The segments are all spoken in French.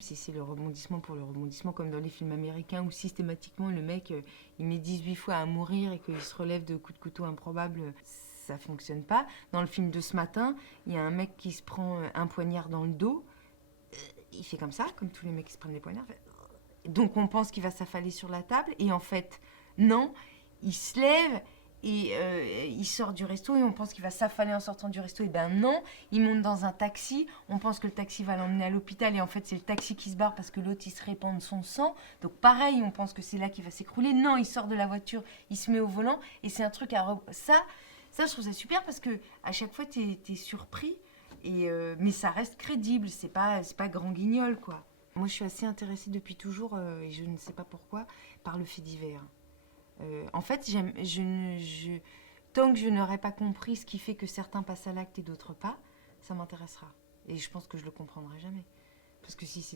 Si c'est le rebondissement pour le rebondissement, comme dans les films américains où systématiquement le mec il met 18 fois à mourir et qu'il se relève de coups de couteau improbables, ça fonctionne pas. Dans le film de ce matin, il y a un mec qui se prend un poignard dans le dos, il fait comme ça, comme tous les mecs qui se prennent des poignards. Donc on pense qu'il va s'affaler sur la table et en fait non, il se lève et il sort du resto et on pense qu'il va s'affaler en sortant du resto. Et ben non, il monte dans un taxi, on pense que le taxi va l'emmener à l'hôpital et en fait c'est le taxi qui se barre parce que l'autre il se répand de son sang. Donc pareil, on pense que c'est là qu'il va s'écrouler. Non, il sort de la voiture, il se met au volant et c'est un truc ça je trouve ça super parce que à chaque fois t'es surpris et mais ça reste crédible, c'est pas grand guignol quoi. Moi je suis assez intéressée depuis toujours et je ne sais pas pourquoi par le fait divers. En fait, tant que je n'aurai pas compris ce qui fait que certains passent à l'acte et d'autres pas, ça m'intéressera. Et je pense que je le comprendrai jamais. Parce que si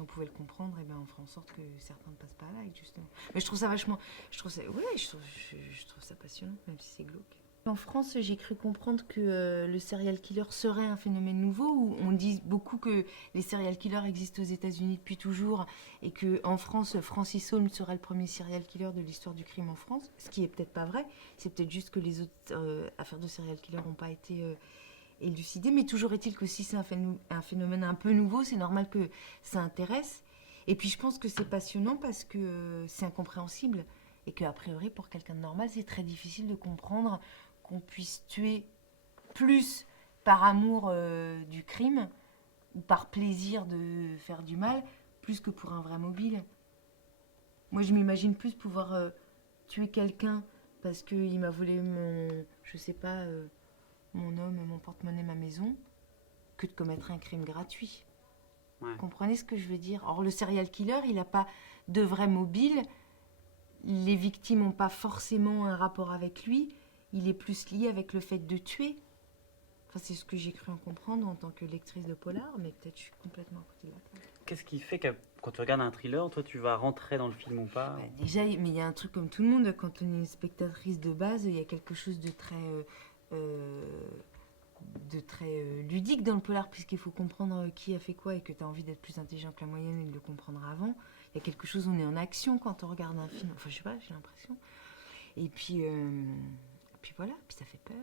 on pouvait le comprendre, eh ben on ferait en sorte que certains ne passent pas à l'acte, justement. Mais je trouve ça vachement, je trouve ça passionnant, même si c'est glauque. En France, j'ai cru comprendre que le serial killer serait un phénomène nouveau, où on dit beaucoup que les serial killers existent aux États-Unis depuis toujours, et qu'en France, Francis Holmes serait le premier serial killer de l'histoire du crime en France, ce qui est peut-être pas vrai, c'est peut-être juste que les autres affaires de serial killer n'ont pas été élucidées, mais toujours est-il que si c'est un phénomène un peu nouveau, c'est normal que ça intéresse, et puis je pense que c'est passionnant parce que c'est incompréhensible, et qu'a priori, pour quelqu'un de normal, c'est très difficile de comprendre qu'on puisse tuer plus par amour du crime ou par plaisir de faire du mal, plus que pour un vrai mobile. Moi, je m'imagine plus pouvoir tuer quelqu'un parce qu'il m'a volé je sais pas, mon homme, mon porte-monnaie, ma maison, que de commettre un crime gratuit. Ouais. Vous comprenez ce que je veux dire? Or, le serial killer, il n'a pas de vrai mobile. Les victimes n'ont pas forcément un rapport avec lui. Il est plus lié avec le fait de tuer. Enfin, c'est ce que j'ai cru en comprendre en tant que lectrice de polar, mais peut-être je suis complètement à côté de la plaque. Qu'est-ce qui fait que quand tu regardes un thriller, toi, tu vas rentrer dans le film ou pas? Déjà, mais il y a un truc comme tout le monde, quand on est une spectatrice de base, il y a quelque chose de très ludique dans le polar, puisqu'il faut comprendre qui a fait quoi et que tu as envie d'être plus intelligent que la moyenne et de le comprendre avant. Il y a quelque chose, on est en action quand on regarde un film. Enfin, je sais pas, j'ai l'impression. Et puis voilà, puis ça fait peur.